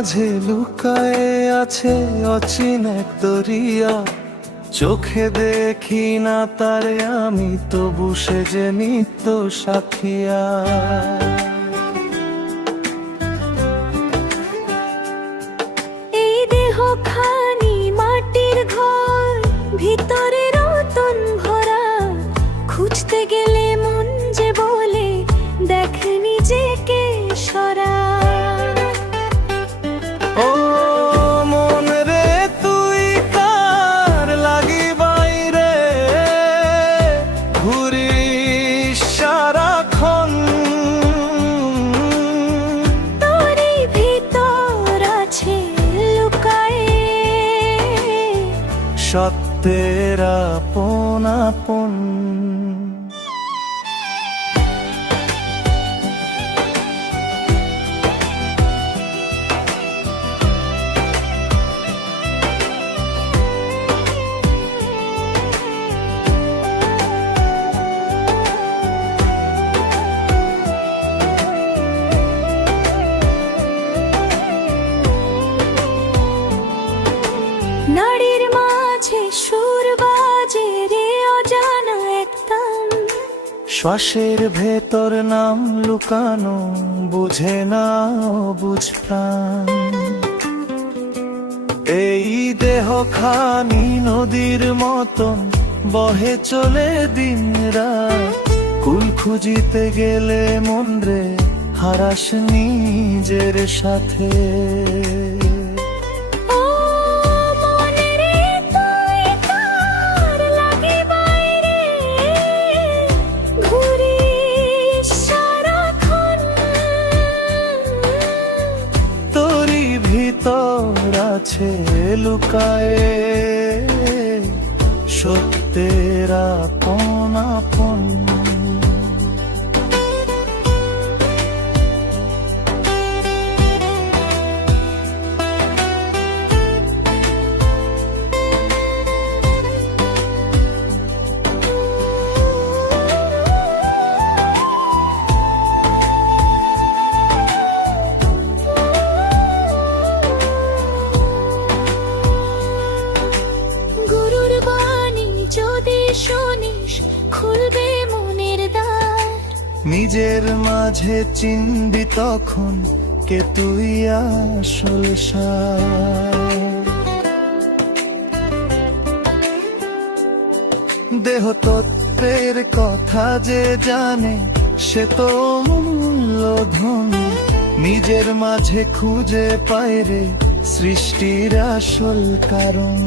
মাঝে লুকায়ে আছে অচিন এক দরিয়া। চোখে দেখি না তারে আমি, তবু সে যে নিত্য সাথিয়া। এই দেহ খানি মাটির ঘর, ভিতরে রতন ভরা। খুঁজতে গেলে মন যে বলে দেখ নিজেকে সরা। ও মন রে তুই কার লাগি বাইরে ঘুরিস সারাক্ষণ। তোরই ভিতর আছে লুকায়ে সত্যের আপন আপন। নাড়ির মাঝে সুর বাজে রে অজানা এক তান। শ্বাসের ভেতর নাম লুকানো, বুঝে না বুঝ প্রাণ। এই দেহ খানি নদীর মতন বহে চলে দিন রাত। কুল খুঁজিতে গেলে মন রে হারাস নিজের সাথে। ও মন রে তুই কার লাগি বাইরে ঘুরিস সারাক্ষণ। তোরই ভিতর আছে লুকায়ে সত্যের আপন আপন। গুরুর বাণী যদি শুনিস খুলবে মনের দ্বার। নিজের মাঝে চিনবি তখন কে তুই আসল সার। দেহ তত্ত্বের কথা যে জানে সে তো মূল্যধন। নিজের মাঝে খুঁজে পায় রে সৃষ্টির আসল কারণ।